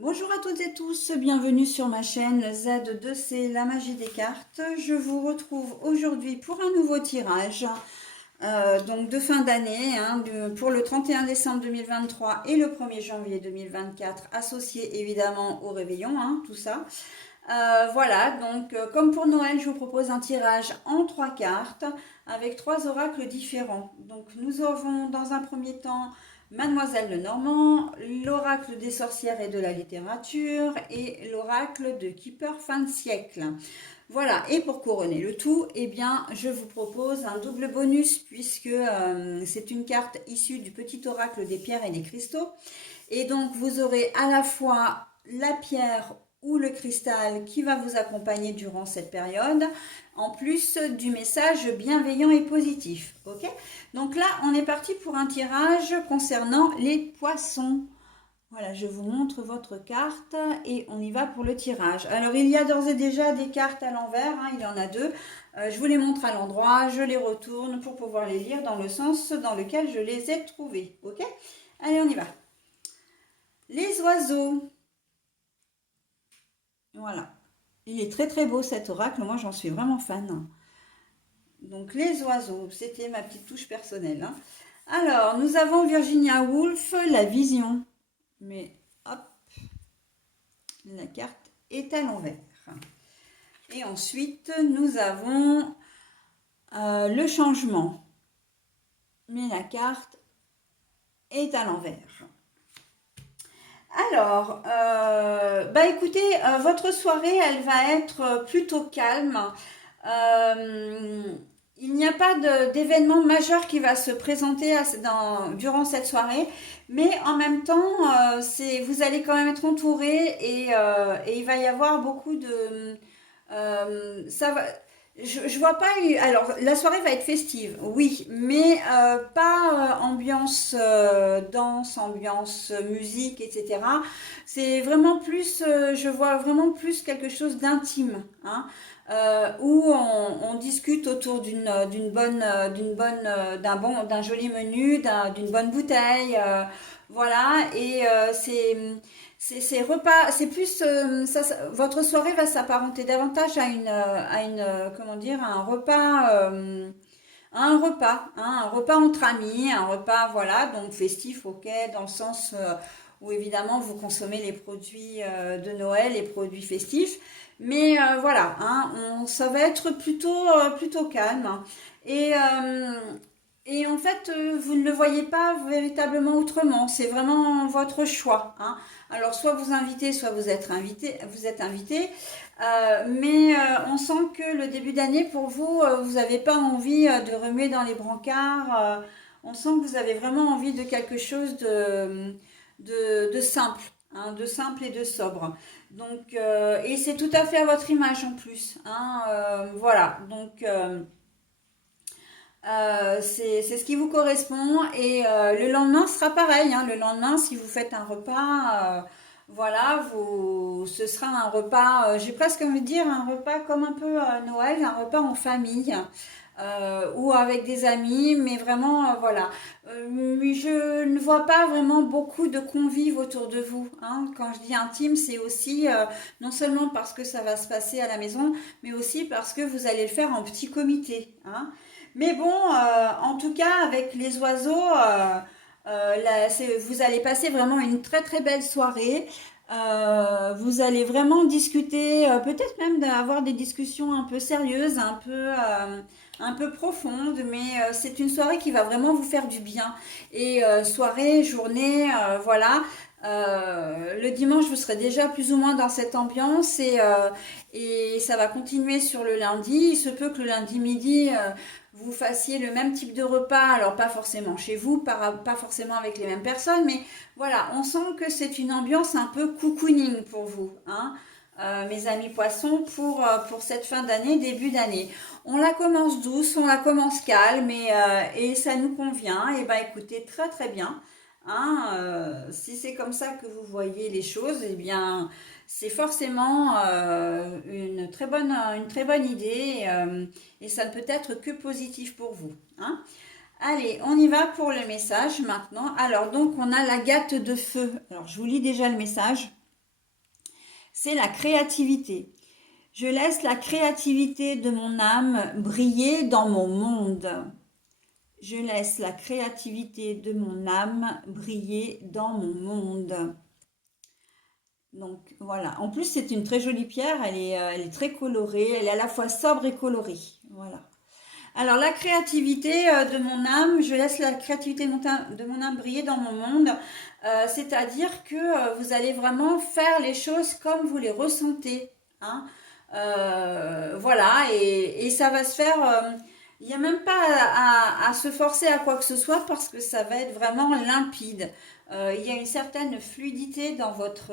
Bonjour à toutes et tous, bienvenue sur ma chaîne Z2C, la magie des cartes. Je vous retrouve aujourd'hui pour un nouveau tirage donc de fin d'année pour le 31 décembre 2023 et le 1er janvier 2024, associé évidemment au réveillon, tout ça. Voilà, donc comme pour Noël, je vous propose un tirage en 3 cartes avec 3 oracles différents. Donc nous avons dans un premier temps Mademoiselle Lenormand, l'oracle des sorcières et de la littérature et l'oracle de Keeper fin de siècle. Voilà, et pour couronner le tout, eh bien, je vous propose un double bonus puisque c'est une carte issue du petit oracle des pierres et des cristaux. Et donc, vous aurez à la fois la pierre ou le cristal qui va vous accompagner durant cette période, en plus du message bienveillant et positif. Ok? Donc là, on est parti pour un tirage concernant les poissons. Voilà, je vous montre votre carte et on y va pour le tirage. Alors, il y a d'ores et déjà des cartes à l'envers, il y en a deux. Je vous les montre à l'endroit, je les retourne pour pouvoir les lire dans le sens dans lequel je les ai trouvées. Ok? Allez, on y va. Les oiseaux. Voilà. Il est très très beau cet oracle, moi j'en suis vraiment fan. Donc les oiseaux, c'était ma petite touche personnelle. Alors, nous avons Virginia Woolf, la vision. Mais hop, la carte est à l'envers. Et ensuite, nous avons le changement. Mais la carte est à l'envers. Alors, écoutez, votre soirée, elle va être plutôt calme. Il n'y a pas d'événement majeur qui va se présenter durant cette soirée, mais en même temps, vous allez quand même être entouré et il va y avoir beaucoup de... ça va, je vois pas. Alors, la soirée va être festive, oui, mais pas ambiance danse, ambiance musique, etc. C'est vraiment plus, je vois vraiment plus quelque chose d'intime, où on discute autour d'un joli menu, d'une bonne bouteille, voilà, et c'est repas, c'est plus votre soirée va s'apparenter davantage comment dire, un repas entre amis, un repas voilà, donc festif, ok, dans le sens où évidemment vous consommez les produits de Noël, les produits festifs, mais voilà, ça va être plutôt calme et en fait, vous ne le voyez pas véritablement autrement. C'est vraiment votre choix. Alors, soit vous invitez, soit vous êtes invité. Mais on sent que le début d'année, pour vous, vous n'avez pas envie de remuer dans les brancards. On sent que vous avez vraiment envie de quelque chose de simple, de simple et de sobre. Donc, et c'est tout à fait à votre image en plus. Voilà. Donc, c'est ce qui vous correspond et le lendemain sera pareil. Le lendemain, si vous faites un repas, voilà, ce sera un repas, j'ai presque envie de dire un repas comme un peu Noël, un repas en famille ou avec des amis, mais vraiment, voilà. Mais je ne vois pas vraiment beaucoup de convives autour de vous. Quand je dis intime, c'est aussi non seulement parce que ça va se passer à la maison, mais aussi parce que vous allez le faire en petit comité. Mais bon, en tout cas, avec les oiseaux, vous allez passer vraiment une très très belle soirée. Vous allez vraiment discuter, peut-être même d'avoir des discussions un peu sérieuses, un peu profondes, mais c'est une soirée qui va vraiment vous faire du bien. Et soirée, journée, voilà. Le dimanche, vous serez déjà plus ou moins dans cette ambiance et ça va continuer sur le lundi. Il se peut que le lundi midi, vous fassiez le même type de repas, alors pas forcément chez vous, pas forcément avec les mêmes personnes, mais voilà, on sent que c'est une ambiance un peu cocooning pour vous, mes amis poissons, pour cette fin d'année, début d'année. On la commence douce, on la commence calme et ça nous convient. Et ben écoutez, très très bien. Si c'est comme ça que vous voyez les choses, eh bien c'est forcément une très bonne idée et ça ne peut être que positif pour vous. Allez, on y va pour le message maintenant. Alors donc on a la gâte de feu. Alors je vous lis déjà le message. c'est la créativité. Je laisse la créativité de mon âme briller dans mon monde. Je laisse la créativité de mon âme briller dans mon monde. Donc voilà. En plus, c'est une très jolie pierre. Elle est très colorée. Elle est à la fois sobre et colorée. Voilà. Alors la créativité de mon âme, je laisse la créativité de mon âme briller dans mon monde. C'est-à-dire que vous allez vraiment faire les choses comme vous les ressentez. Hein. Voilà. Et ça va se faire. Il n'y a même pas à se forcer à quoi que ce soit parce que ça va être vraiment limpide. Il y a une certaine fluidité dans votre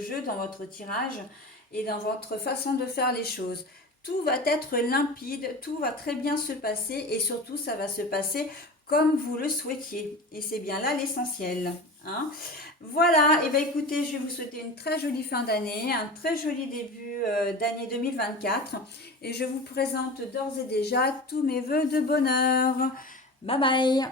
jeu, dans votre tirage et dans votre façon de faire les choses. Tout va être limpide, tout va très bien se passer et surtout ça va se passer comme vous le souhaitiez. Et c'est bien là l'essentiel. Hein. Voilà, et bien écoutez, je vais vous souhaiter une très jolie fin d'année, un très joli début d'année 2024 et je vous présente d'ores et déjà tous mes vœux de bonheur. Bye bye.